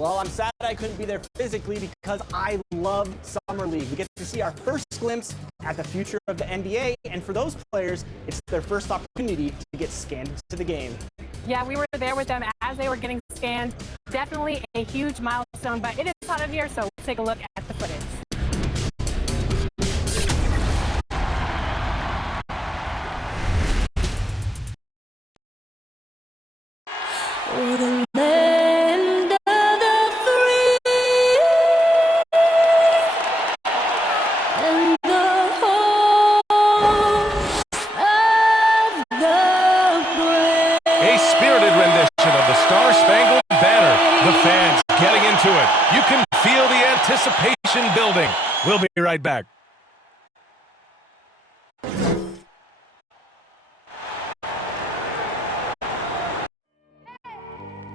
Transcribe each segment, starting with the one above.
Well, I'm sad I couldn't be there physically because I love Summer League. We get to see our first glimpse at the future of the NBA, and for those players, it's their first opportunity to get scanned to the game. Yeah, we were there with them as they were getting scanned. Definitely a huge milestone, but it is hot in here, so let's take a look at the footage. For the land of the free and the home of the brave. A spirited rendition of the Star-Spangled Banner. The fans getting into it. You can feel the anticipation building. We'll be right back.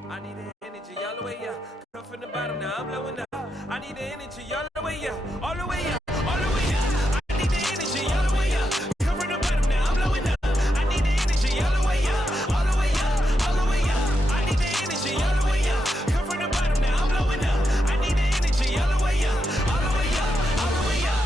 I need the energy all the way up. Come from the bottom, now I'm blowing up. I need the energy all the way up, all the way up, all the way up. I need the energy all the way up. Come from the bottom, now I'm blowing up. I need the energy all the way up, all the way up, all the way up. I need the energy all the way up. Come from the bottom, now I'm blowing up. I need the energy all the way up, all the way up, all the way up.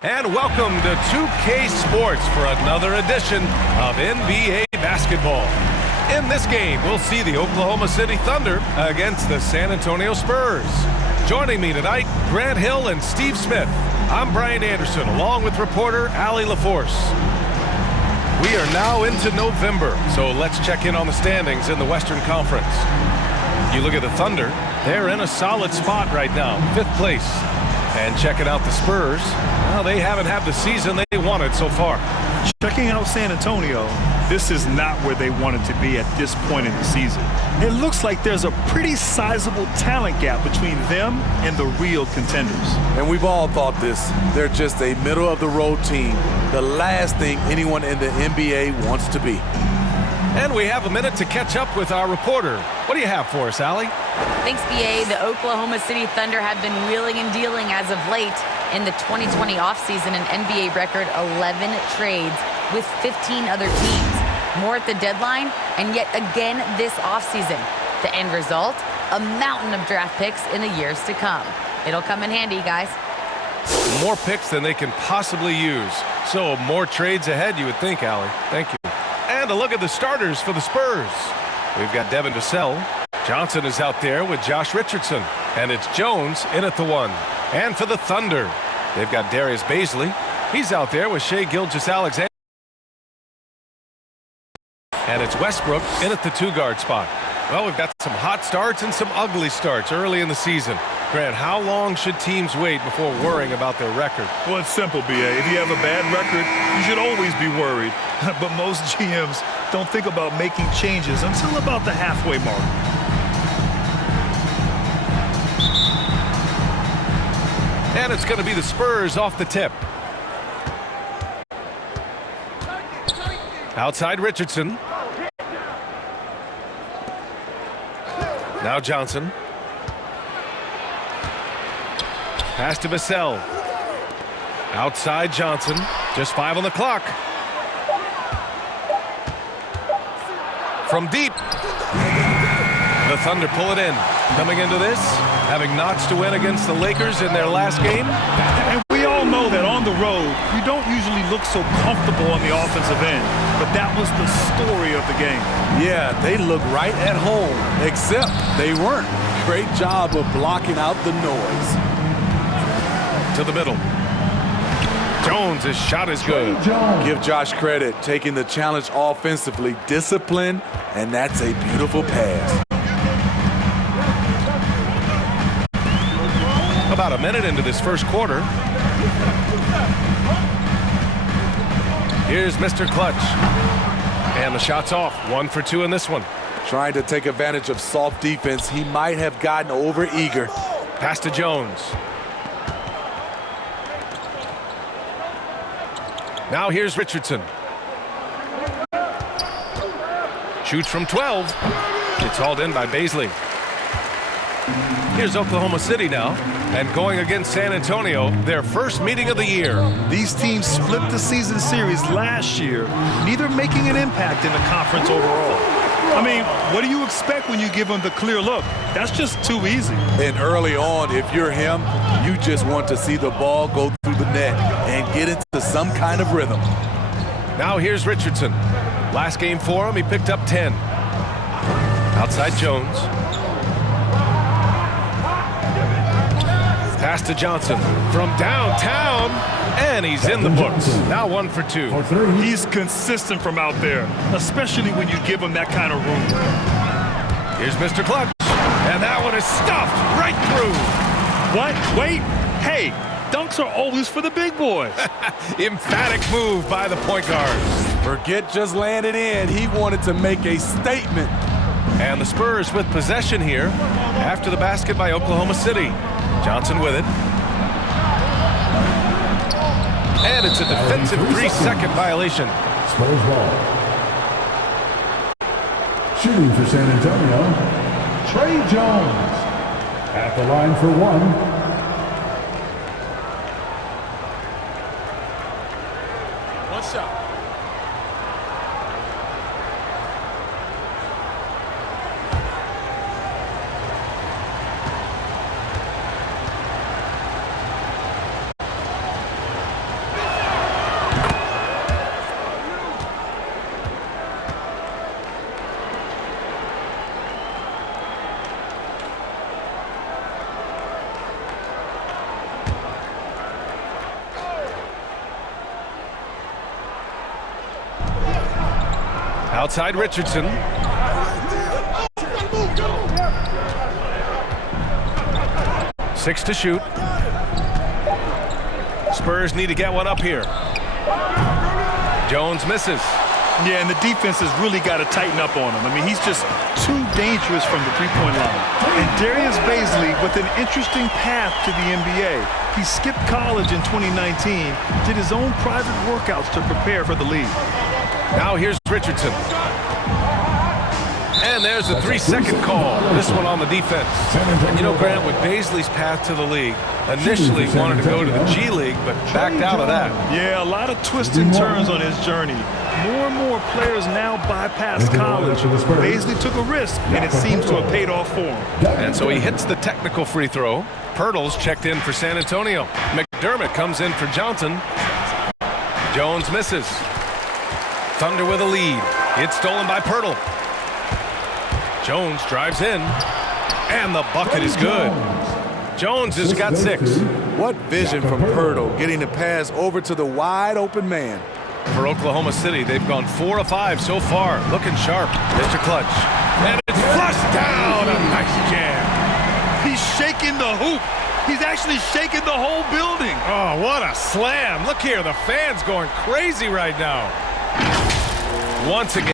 And welcome to 2K Sports for another edition of NBA basketball. In this game, we'll see the Oklahoma City Thunder against the San Antonio Spurs. Joining me tonight, Grant Hill and Steve Smith. I'm Bryant Anderson, along with reporter Allie LaForce. We are now into November, so let's check in on the standings in the Western Conference. You look at the Thunder, they're in a solid spot right now, 5th place. And checking out the Spurs, well, they haven't had the season they wanted so far. Checking out San Antonio, this is not where they wanted to be at this point in the season. It looks like there's a pretty sizable talent gap between them and the real contenders. And we've all thought this. They're just a middle-of-the-road team, the last thing anyone in the NBA wants to be. And we have a minute to catch up with our reporter. What do you have for us, Allie? Thanks, BA. The Oklahoma City Thunder have been wheeling and dealing as of late. In the 2020 offseason, an NBA record 11 trades with 15 other teams. More at the deadline, and yet again this offseason. The end result, a mountain of draft picks in the years to come. It'll come in handy, guys. More picks than they can possibly use. So more trades ahead, you would think, Allie. Thank you. And a look at the starters for the Spurs. We've got Devin Vassell. Johnson is out there with Josh Richardson. And it's Jones in at the 1. And for the Thunder, they've got Darius Baisley. He's out there with Shai Gilgeous-Alexander. And it's Westbrook in at the 2-guard spot. Well, we've got some hot starts and some ugly starts early in the season. Grant, how long should teams wait before worrying about their record? Well, it's simple, BA. If you have a bad record, you should always be worried. But most GMs don't think about making changes until about the halfway mark. And it's going to be the Spurs off the tip. Outside Richardson. Now Johnson. Pass to Vassell. Outside Johnson. Just 5 on the clock. From deep. The Thunder pull it in. Coming into this, having notched to win against the Lakers in their last game. And we all know that on the road, you don't usually look so comfortable on the offensive end. But that was the story of the game. Yeah, they look right at home, except they weren't. Great job of blocking out the noise. To the middle. Jones' his shot is good. Give Josh credit, taking the challenge offensively, discipline, and that's a beautiful pass. About a minute into this first quarter. Here's Mr. Clutch. And the shot's off. 1 for 2 in this one. Trying to take advantage of soft defense. He might have gotten over-eager. Pass to Jones. Now here's Richardson. Shoots from 12. It's hauled in by Baisley. Here's Oklahoma City now, and going against San Antonio, their first meeting of the year. These teams split the season series last year, neither making an impact in the conference overall. I mean, what do you expect when you give them the clear look? That's just too easy. And early on, if you're him, you just want to see the ball go through the net and get into some kind of rhythm. Now here's Richardson. Last game for him, he picked up 10. Outside Jones. Pass to Johnson from downtown, and he's in the books. Now 1 for 2. He's consistent from out there, especially when you give him that kind of room. Here's Mr. Clutch, and that one is stuffed right through. What? Wait. Hey, dunks are always for the big boys. Emphatic move by the point guard. Forget just landed in. He wanted to make a statement. And the Spurs with possession here after the basket by Oklahoma City. Johnson with it. And it's a defensive 3-second violation. Spurs ball. Shooting for San Antonio, Trey Jones. At the line for 1. One shot. Outside Richardson. Six to shoot. Spurs need to get one up here. Jones misses. Yeah, and the defense has really got to tighten up on him. I mean, he's just too dangerous from the three-point line. And Darius Bazley with an interesting path to the NBA. He skipped college in 2019, did his own private workouts to prepare for the league. Now here's Richardson. And there's a 3-second call. This one on the defense. And you know, Grant, with Bazley's path to the league, initially wanted to go to the G League, but backed out of that. Yeah, a lot of twists and turns on his journey. More and more players now bypass college. Bazley took a risk, and it seems to have paid off for him. And so he hits the technical free throw. Pirtle's checked in for San Antonio. McDermott comes in for Johnson. Jones misses. Thunder with a lead. It's stolen by Pirtle. Jones drives in, and the bucket is good. Jones has got 6. What vision from Pirtle, getting the pass over to the wide open man. For Oklahoma City, they've gone 4 of 5 so far. Looking sharp. Mr. Clutch. And it's flushed down. A nice jam. He's shaking the hoop. He's actually shaking the whole building. Oh, what a slam. Look here, the fans going crazy right now. Once again.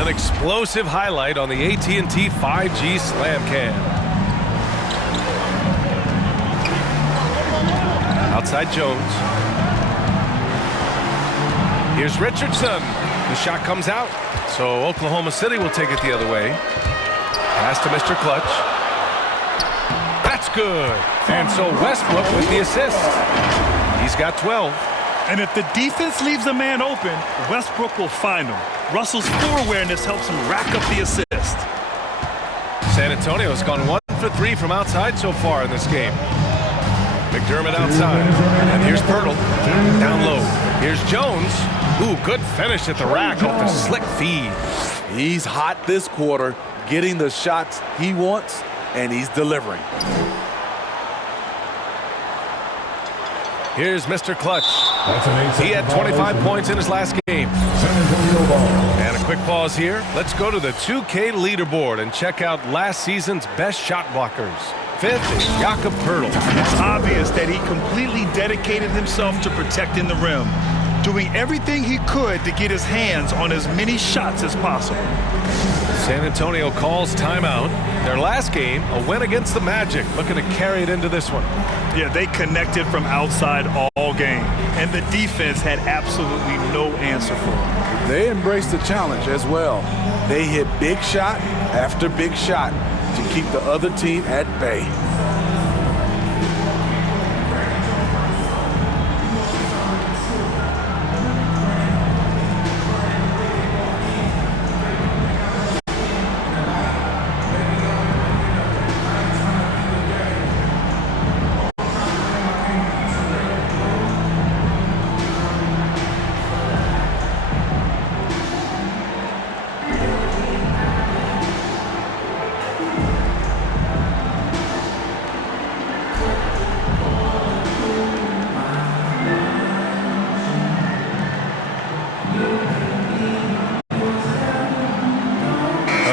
An explosive highlight on the AT&T 5G Slam Cam. Outside Jones. Here's Richardson. The shot comes out, so Oklahoma City will take it the other way. Pass to Mr. Clutch. That's good. And so Westbrook with the assist. He's got 12. And if the defense leaves a man open, Westbrook will find him. Russell's floor awareness helps him rack up the assist. San Antonio's gone 1 for 3 from outside so far in this game. McDermott outside. And here's Pirtle. Down low. Here's Jones. Ooh, good finish at the rack off the slick feed. He's hot this quarter, getting the shots he wants, and he's delivering. Here's Mr. Clutch. He had 25 points in his last game. And a quick pause here. Let's go to the 2K leaderboard and check out last season's best shot blockers. fifth is Jakob Pertl. It's obvious that he completely dedicated himself to protecting the rim, doing everything he could to get his hands on as many shots as possible. San Antonio calls timeout. Their last game, a win against the Magic, looking to carry it into this one. Yeah, they connected from outside all game, and the defense had absolutely no answer for them. They embraced the challenge as well. They hit big shot after big shot to keep the other team at bay.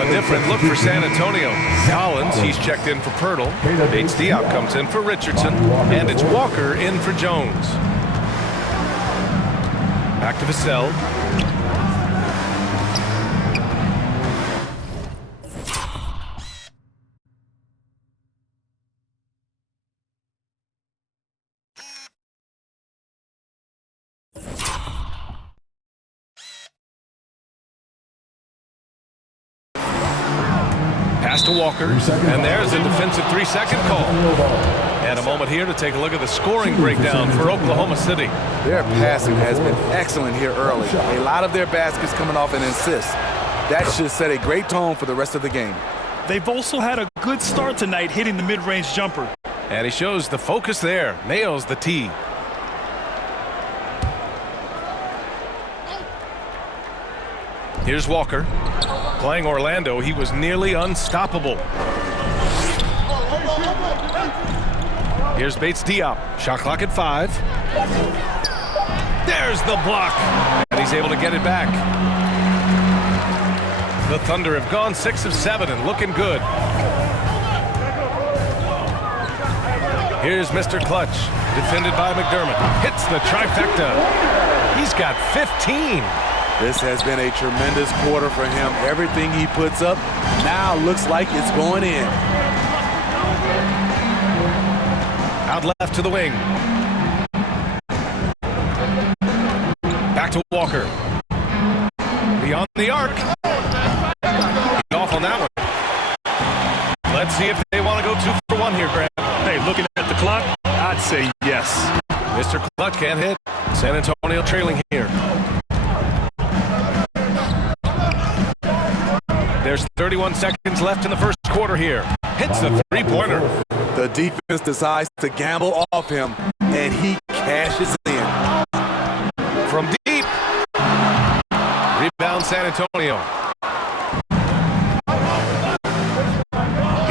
Different look for San Antonio. Collins, he's checked in for Pertl. Bates Diop comes in for Richardson. And it's Walker in for Jones. Back to Vassell. Pass to Walker, and there's a defensive 3-second call. And a moment here to take a look at the scoring breakdown for Oklahoma City. Their passing has been excellent here early. A lot of their baskets coming off an assist. That should set a great tone for the rest of the game. They've also had a good start tonight hitting the mid-range jumper. And he shows the focus there, nails the tee. Here's Walker. Playing Orlando, he was nearly unstoppable. Here's Bates Diop. Shot clock at 5. There's the block. And he's able to get it back. The Thunder have gone 6 of 7 and looking good. Here's Mr. Clutch. Defended by McDermott. Hits the trifecta. He's got 15. This has been a tremendous quarter for him. Everything he puts up now looks like it's going in. Out left to the wing. Back to Walker. Beyond the arc. Off on that one. Let's see if they want to go 2 for 1 here, Grant. Hey, looking at the clock, I'd say yes. Mr. Clutch can't hit. San Antonio trailing here. There's 31 seconds left in the first quarter here. Hits the 3-pointer. The defense decides to gamble off him, and he cashes in. From deep. Rebound San Antonio.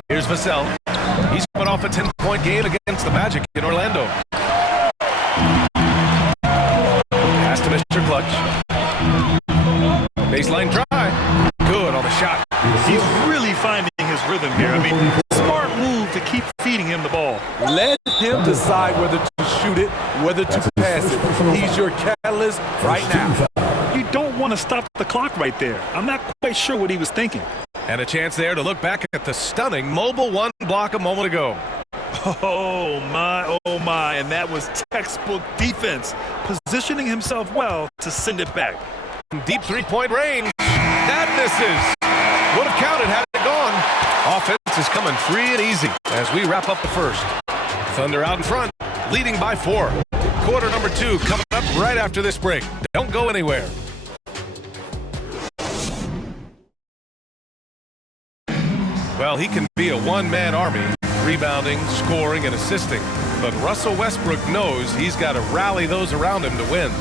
Here's Vassell. He's coming off a 10-point game against the Magic in Orlando. Pass to Mr. Clutch. Baseline try. Good on the shot. He's really finding his rhythm here. I mean, smart move to keep feeding him the ball. Let him decide whether to shoot it, whether to pass it. He's your catalyst right now. You don't want to stop the clock right there. I'm not quite sure what he was thinking. And a chance there to look back at the stunning mobile 1 block a moment ago. Oh my, and that was textbook defense, positioning himself well to send it back. Deep 3-point range. That misses. Would have counted had it gone. Offense is coming free and easy as we wrap up the first. Thunder out in front, leading by 4. Quarter number 2 coming up right after this break. Don't go anywhere. Well, he can be a one-man army, rebounding, scoring, and assisting. But Russell Westbrook knows he's got to rally those around him to win.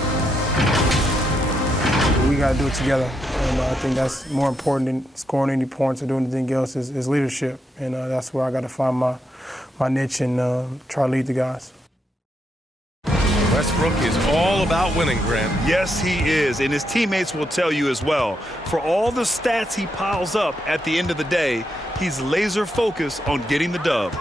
We got to do it together, and I think that's more important than scoring any points or doing anything else is leadership, and that's where I got to find my niche and try to lead the guys. Westbrook is all about winning, Grant. Yes, he is, and his teammates will tell you as well. For all the stats he piles up at the end of the day, he's laser focused on getting the dub.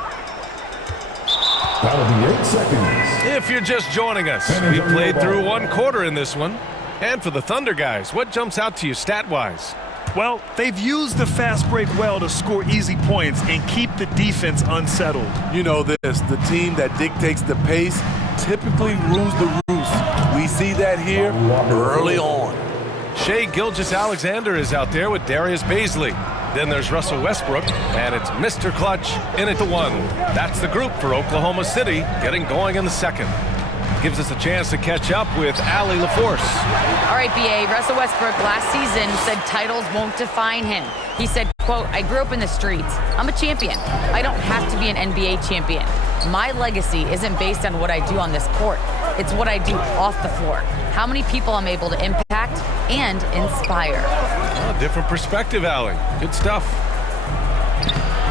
That'll be 8 seconds. If you're just joining us, we played through 1 quarter in this one. And for the Thunder guys, what jumps out to you stat-wise? Well, they've used the fast break well to score easy points and keep the defense unsettled. You know this, the team that dictates the pace typically rules the roost. We see that here early on. Shai Gilgeous-Alexander is out there with Darius Baisley. Then there's Russell Westbrook, and it's Mr. Clutch in at the 1. That's the group for Oklahoma City, getting going in the second. Gives us a chance to catch up with Allie LaForce. All right, BA, Russell Westbrook last season said titles won't define him. He said, quote, I grew up in the streets. I'm a champion. I don't have to be an NBA champion. My legacy isn't based on what I do on this court. It's what I do off the floor. How many people I'm able to impact and inspire. Oh, different perspective, Allie. Good stuff.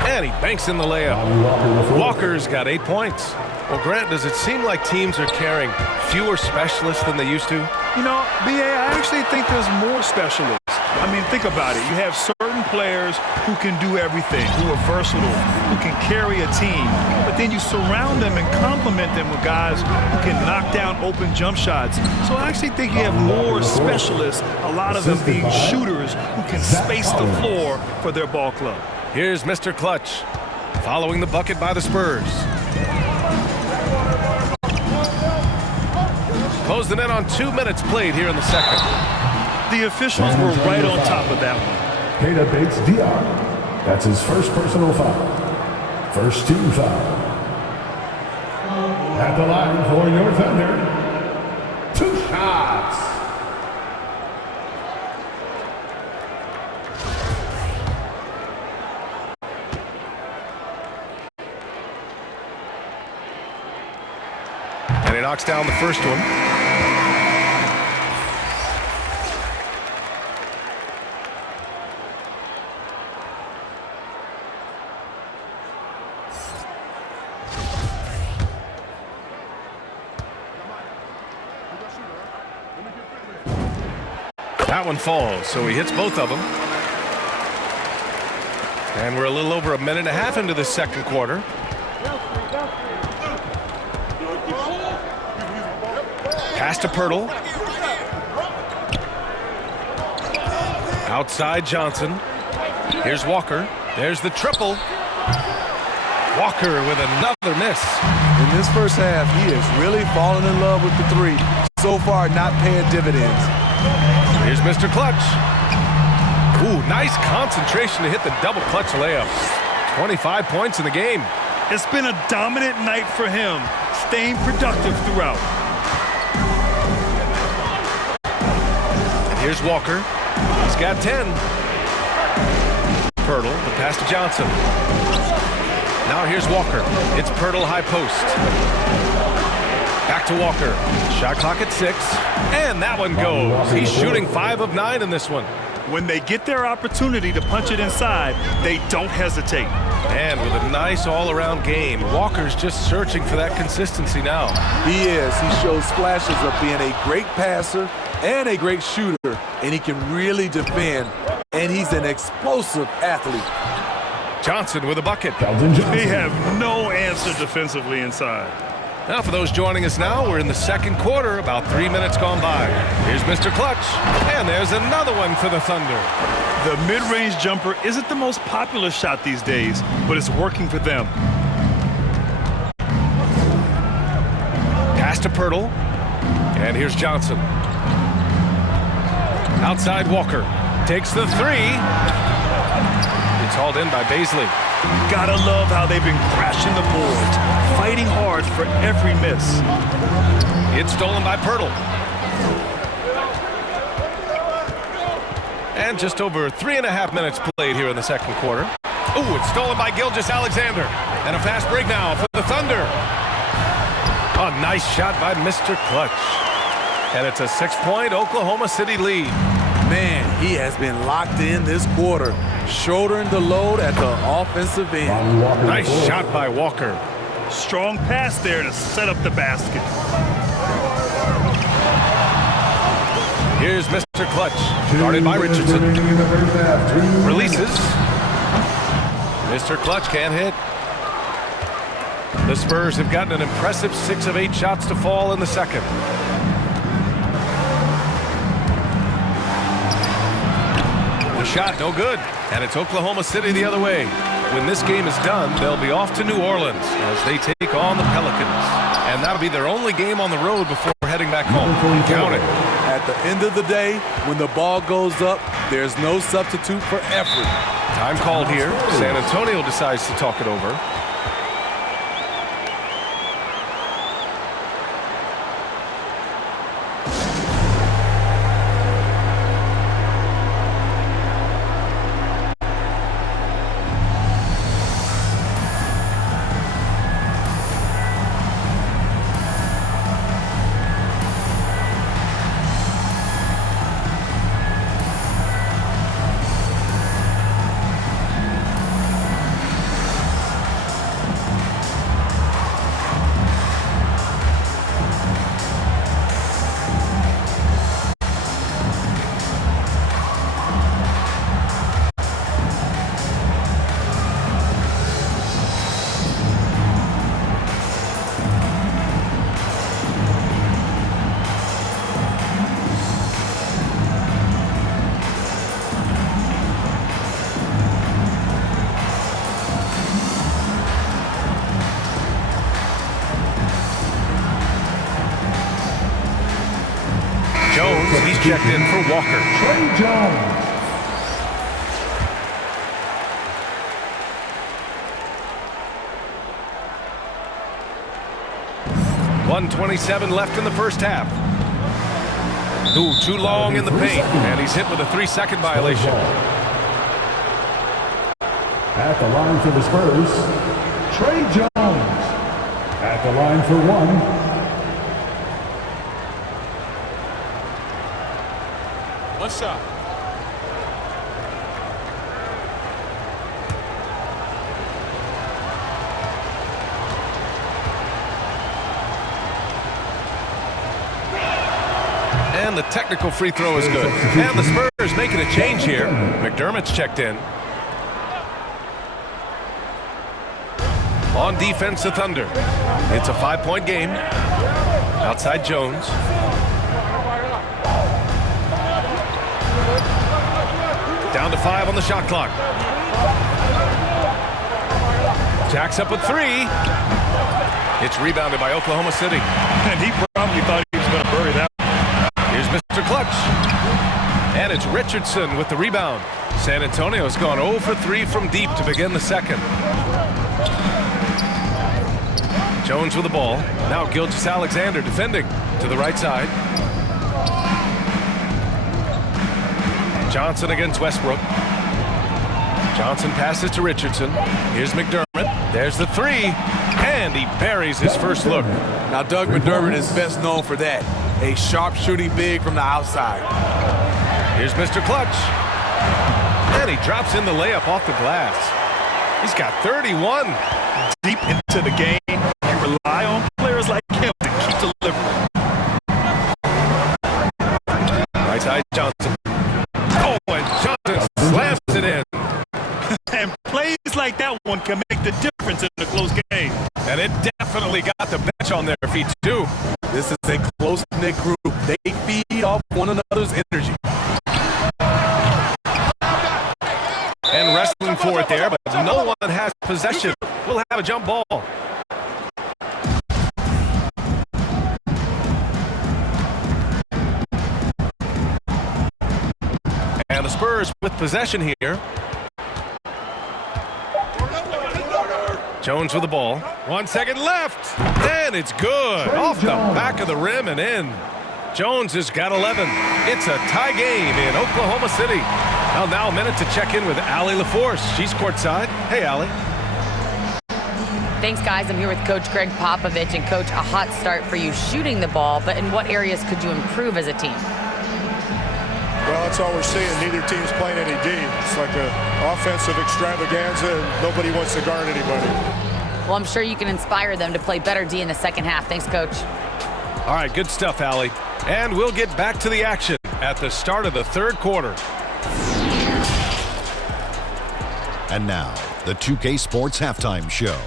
And he banks in the layup. Walker's got 8 points. Well, Grant, does it seem like teams are carrying fewer specialists than they used to? You know, BA, I actually think there's more specialists. I mean, think about it. You have certain players who can do everything, who are versatile, who can carry a team. But then you surround them and complement them with guys who can knock down open jump shots. So I actually think you have more specialists, a lot of them being shooters who can space the floor for their ball club. Here's Mr. Clutch, following the bucket by the Spurs. Closing in on 2 minutes played here in the second. The officials were right on top of that one. Keita Bates-Diop. That's his first personal foul. First team foul. At the line for your Thunder, 2 shots. And he knocks down the first one. That one falls, so he hits both of them. And we're a little over a minute and a half into the second quarter. Pass to Pirtle. Outside Johnson. Here's Walker. There's the triple. Walker with another miss. In this first half, he is really falling in love with the 3. So far, not paying dividends. Here's Mr. Clutch. Ooh, nice concentration to hit the double clutch layup. 25 points in the game. It's been a dominant night for him, staying productive throughout. And here's Walker. He's got 10. Pirtle, the pass to Johnson. Now here's Walker. It's Pirtle high post. Back to Walker. Shot clock at 6. And that one goes. He's shooting 5 of 9 in this one. When they get their opportunity to punch it inside, they don't hesitate. And with a nice all-around game, Walker's just searching for that consistency now. He is. He shows flashes of being a great passer and a great shooter, and he can really defend, and he's an explosive athlete. Johnson with a bucket. They have no answer defensively inside. Now for those joining us now, we're in the second quarter, about 3 minutes gone by. Here's Mr. Clutch, and there's another one for the Thunder. The mid-range jumper isn't the most popular shot these days, but it's working for them. Pass to Pirtle, and here's Johnson. Outside Walker, takes the 3. It's hauled in by Baisley. Gotta love how they've been crashing the boards, fighting hard for every miss. It's stolen by Pirtle. And just over 3.5 minutes played here in the second quarter. Ooh, it's stolen by Gilgeous-Alexander. And a fast break now for the Thunder. A nice shot by Mr. Clutch. And it's a 6-point Oklahoma City lead. Man, he has been locked in this quarter, shouldering the load at the offensive end. Nice shot by Walker. Strong pass there to set up the basket. Here's Mr. Clutch, guarded by Richardson. Releases. Mr. Clutch can't hit. The Spurs have gotten an impressive 6 of 8 shots to fall in the second. The shot, no good. And it's Oklahoma City the other way. When this game is done, they'll be off to New Orleans as they take on the Pelicans. And that'll be their only game on the road before heading back home. Count it. At the end of the day, when the ball goes up, there's no substitute for effort. Time called here. San Antonio decides to talk it over. He's checked in for Walker. Trey Jones. .127 left in the first half. Ooh, too long in the paint, and he's hit with a 3-second violation. At the line for the Spurs, Trey Jones. At the line for 1. One shot. And the technical free throw is good. And the Spurs making a change here. McDermott's checked in. On defense, the Thunder. It's a 5-point game. Outside Jones. Down to 5 on the shot clock. Jacks up with 3. It's rebounded by Oklahoma City. And he probably thought he was going to bury that. Here's Mr. Clutch. And it's Richardson with the rebound. San Antonio's gone 0 for 3 from deep to begin the second. Jones with the ball. Now Gilgeous-Alexander defending to the right side. Johnson against Westbrook. Johnson passes to Richardson. Here's McDermott. There's the 3. And he buries his first look. Now, Doug McDermott is best known for that. A sharp shooting big from the outside. Here's Mr. Clutch. And he drops in the layup off the glass. He's got 31. Deep into the game, you rely on players like him to keep delivering. Right side, Johnson. Oh, and Johnson slams it in. And plays like that one can make the difference in a close game. And it definitely got the bench on their feet, too. This is a close-knit group. They feed off one another's energy. And wrestling for it there, but no one has possession. We'll have a jump ball. And the Spurs with possession here. Jones with the ball. 1 second left. And it's good. Off the back of the rim and in. Jones has got 11. It's a tie game in Oklahoma City. Well, now a minute to check in with Allie LaForce. She's courtside. Hey, Allie. Thanks, guys. I'm here with Coach Greg Popovich. And, Coach, a hot start for you shooting the ball, but in what areas could you improve as a team? Well, that's all we're seeing. Neither team's playing any D. It's like an offensive extravaganza, and nobody wants to guard anybody. Well, I'm sure you can inspire them to play better D in the second half. Thanks, Coach. All right, good stuff, Allie. And we'll get back to the action at the start of the third quarter. And now, the 2K Sports Halftime Show.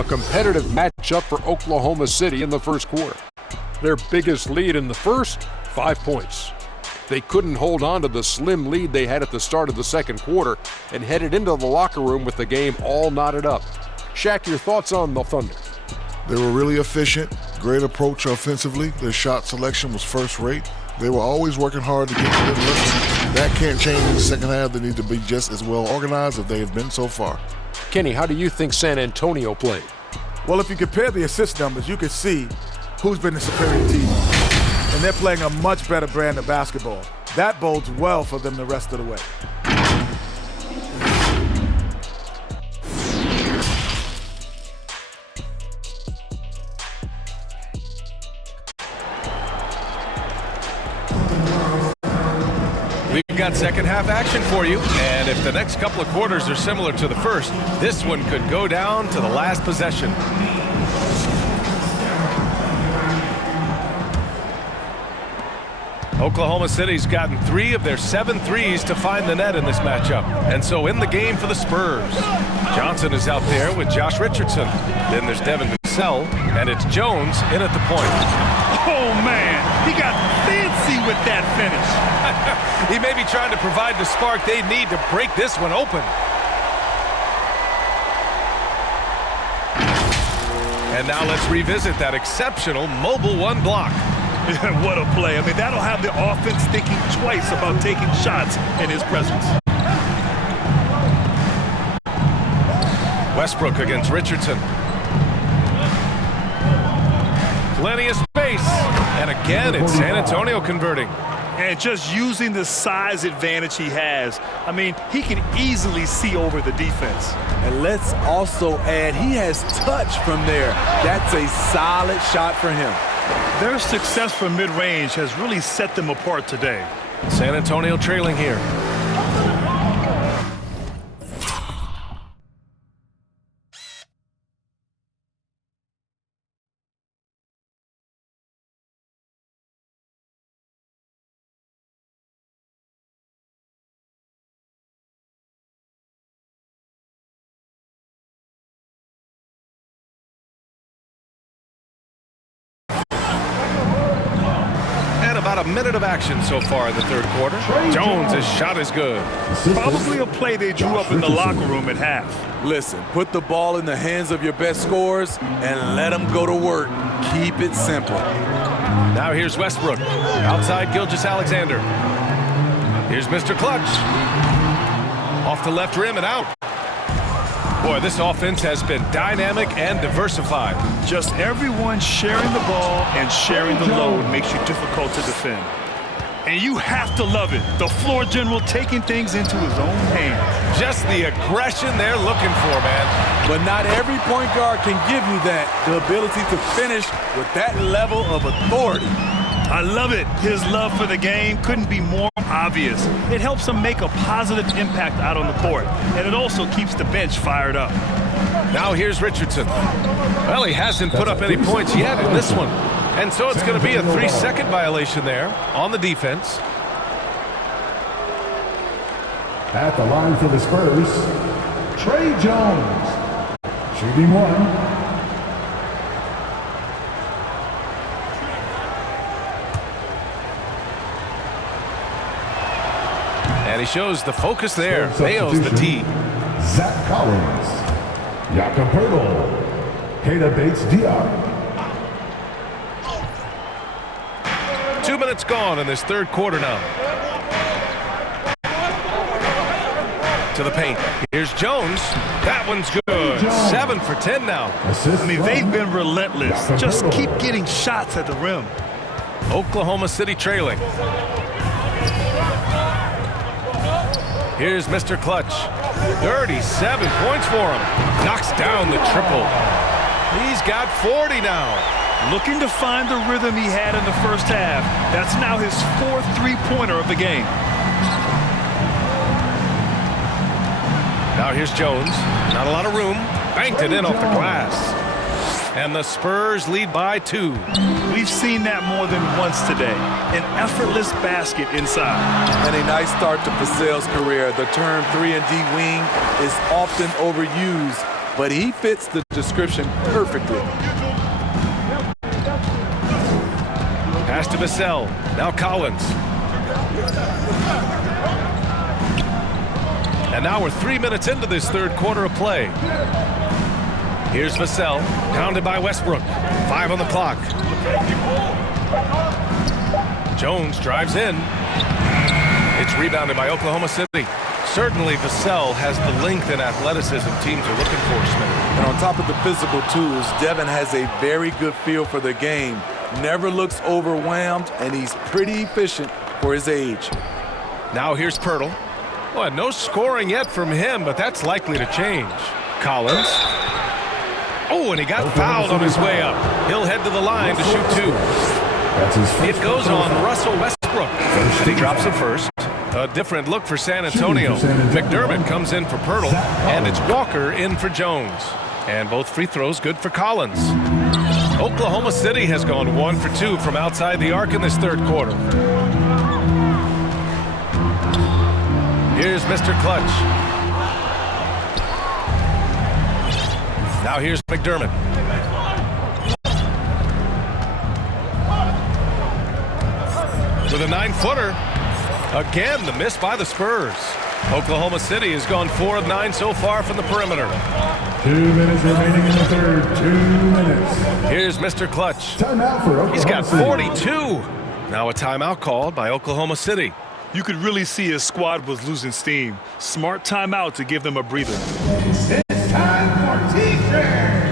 A competitive matchup for Oklahoma City in the first quarter. Their biggest lead in the first, 5 points. They couldn't hold on to the slim lead they had at the start of the second quarter and headed into the locker room with the game all knotted up. Shaq, your thoughts on the Thunder? They were really efficient, great approach offensively. Their shot selection was first rate. They were always working hard to get to their looks. That can't change in the second half. They need to be just as well organized as they have been so far. Kenny, how do you think San Antonio played? Well, if you compare the assist numbers, you can see who's been the superior team. And they're playing a much better brand of basketball. That bodes well for them the rest of the way. We've got second half action for you, and if the next couple of quarters are similar to the first, this one could go down to the last possession. Oklahoma City's gotten 3 of their 7 threes to find the net in this matchup, and so in the game for the Spurs. Johnson is out there with Josh Richardson. Then there's Devin Vassell, and it's Jones in at the point. Oh, man, he got fancy with that finish. He may be trying to provide the spark they need to break this one open. And now let's revisit that exceptional mobile one block. What a play. I mean, that'll have the offense thinking twice about taking shots in his presence. Westbrook against Richardson. Plenty of space. And again, it's San Antonio converting. And just using the size advantage he has, I mean, he can easily see over the defense. And let's also add, he has touch from there. That's a solid shot for him. Their success from mid-range has really set them apart today. San Antonio trailing here. About a minute of action so far in the third quarter. Jones' shot is good. Probably a play they drew up in the locker room at half. Listen, put the ball in the hands of your best scorers and let them go to work. Keep it simple. Now here's Westbrook. Outside Gilgeous-Alexander. Here's Mr. Clutch. Off the left rim and out. Boy, this offense has been dynamic and diversified. Just everyone sharing the ball and sharing the load makes you difficult to defend. And you have to love it. The floor general taking things into his own hands. Just the aggression they're looking for, man. But not every point guard can give you that. The ability to finish with that level of authority. I love it. His love for the game couldn't be more obvious. It helps him make a positive impact out on the court, and it also keeps the bench fired up. Now here's Richardson. Well, he hasn't put up any points yet in this one. And so it's going to be a 3-second violation there on the defense. At the line for the Spurs, Trey Jones, shooting one. And he shows the focus there. Nails the tee. Zach Collins, Jakob Poeltl, Keita Bates-Diop. 2 minutes gone in this third quarter now. To the paint. Here's Jones. That one's good. 7 for 10 now. I mean, they've been relentless. Just keep getting shots at the rim. Oklahoma City trailing. Here's Mr. Clutch. 37 points for him. Knocks down the triple. He's got 40 now. Looking to find the rhythm he had in the first half. That's now his 4th three-pointer of the game. Now here's Jones. Not a lot of room. Banked it in off the glass. And the Spurs lead by 2. We've seen that more than once today. An effortless basket inside. And a nice start to Vassell's career. The term 3-and-D wing is often overused. but he fits the description perfectly. Pass to Vassell. Now Collins. And now we're 3 minutes into this third quarter of play. Here's Vassell, pounded by Westbrook. 5 on the clock. Jones drives in. It's rebounded by Oklahoma City. Certainly Vassell has the length and athleticism teams are looking for, Smith. And on top of the physical tools, Devin has a very good feel for the game. Never looks overwhelmed, and he's pretty efficient for his age. Now here's Pirtle. Well, no scoring yet from him, but that's likely to change. Collins. Oh, and he got fouled on his way up. He'll head to the line to shoot 2. It goes on Russell Westbrook. And he drops it first. A different look for San Antonio. McDermott comes in for Pirtle, and it's Walker in for Jones. And both free throws good for Collins. Oklahoma City has gone 1 for 2 from outside the arc in this third quarter. Here's Mr. Clutch. Now here's McDermott. With a 9-footer. Again, the miss by the Spurs. Oklahoma City has gone 4 of 9 so far from the perimeter. 2 minutes remaining in the third. 2 minutes. Here's Mr. Clutch. Timeout for Oklahoma He's got City. 42. Now a timeout called by Oklahoma City. You could really see his squad was losing steam. Smart timeout to give them a breather. It's time for T-shirts.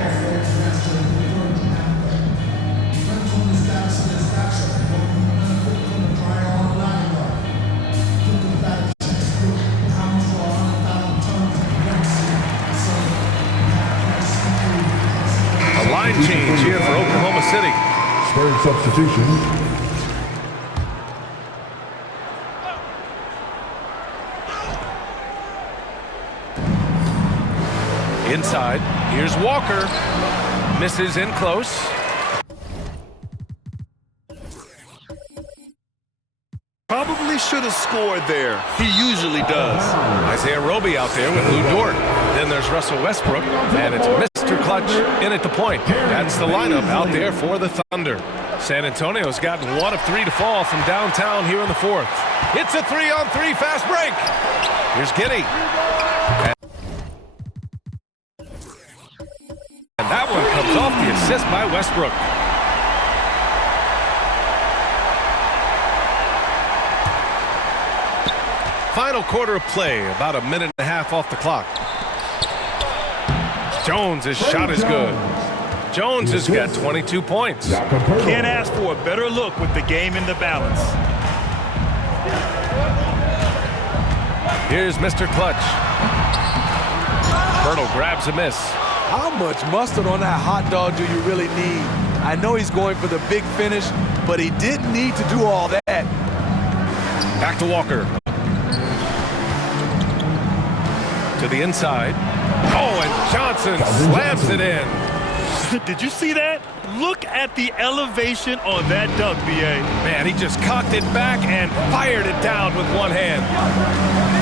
A line change here for Oklahoma City. Third substitution. Inside, here's Walker. Misses in close. Probably should have scored there. He usually does. Isaiah Roby out there with Lou Dort. Then there's Russell Westbrook, and it's Mr. Clutch in at the point. That's the lineup out there for the Thunder. San Antonio's gotten 1 of 3 to fall from downtown here in the fourth. It's a 3-on-3 fast break. Here's Giddey. And that one comes off the assist by Westbrook. Final quarter of play, about a minute and a half off the clock. Jones' shot is good. Jones has got 22 points. Can't ask for a better look with the game in the balance. Here's Mr. Clutch. Pirtle grabs a miss. How much mustard on that hot dog do you really need? I know he's going for the big finish, but he didn't need to do all that. Back to Walker. To the inside. Oh, and Johnson slams it in. Did you see that? Look at the elevation on that dunk, B.A. Man, he just cocked it back and fired it down with one hand.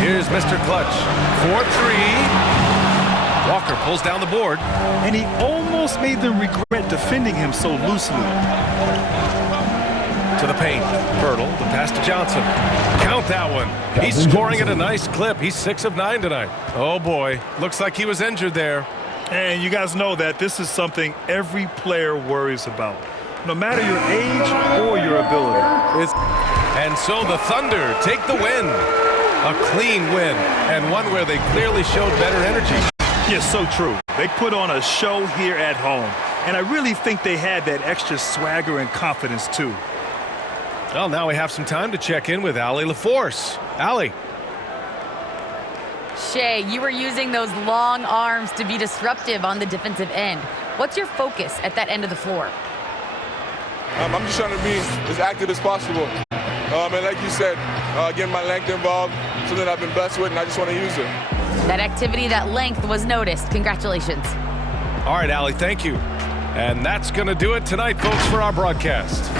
Here's Mr. Clutch. 4-3. Walker pulls down the board. And he almost made them regret defending him so loosely. To the paint. Pirtle, the pass to Johnson. Count that one. He's scoring at a nice clip. He's 6 of 9 tonight. Oh, boy. Looks like he was injured there. And you guys know that this is something every player worries about, no matter your age or your ability. And so the Thunder take the win. A clean win, and one where they clearly showed better energy. Yes, so true. They put on a show here at home, and I really think they had that extra swagger and confidence, too. Well, now we have some time to check in with Allie LaForce. Allie. Shea, you were using those long arms to be disruptive on the defensive end. What's your focus at that end of the floor? I'm just trying to be as active as possible. And like you said, getting my length involved, something I've been blessed with, and I just want to use it. That activity, that length was noticed. Congratulations. All right, Allie, thank you. And that's going to do it tonight, folks, for our broadcast.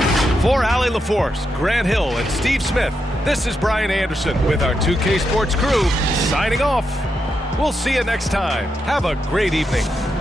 For Allie LaForce, Grant Hill, and Steve Smith, this is Bryant Anderson with our 2K Sports crew signing off. We'll see you next time. Have a great evening.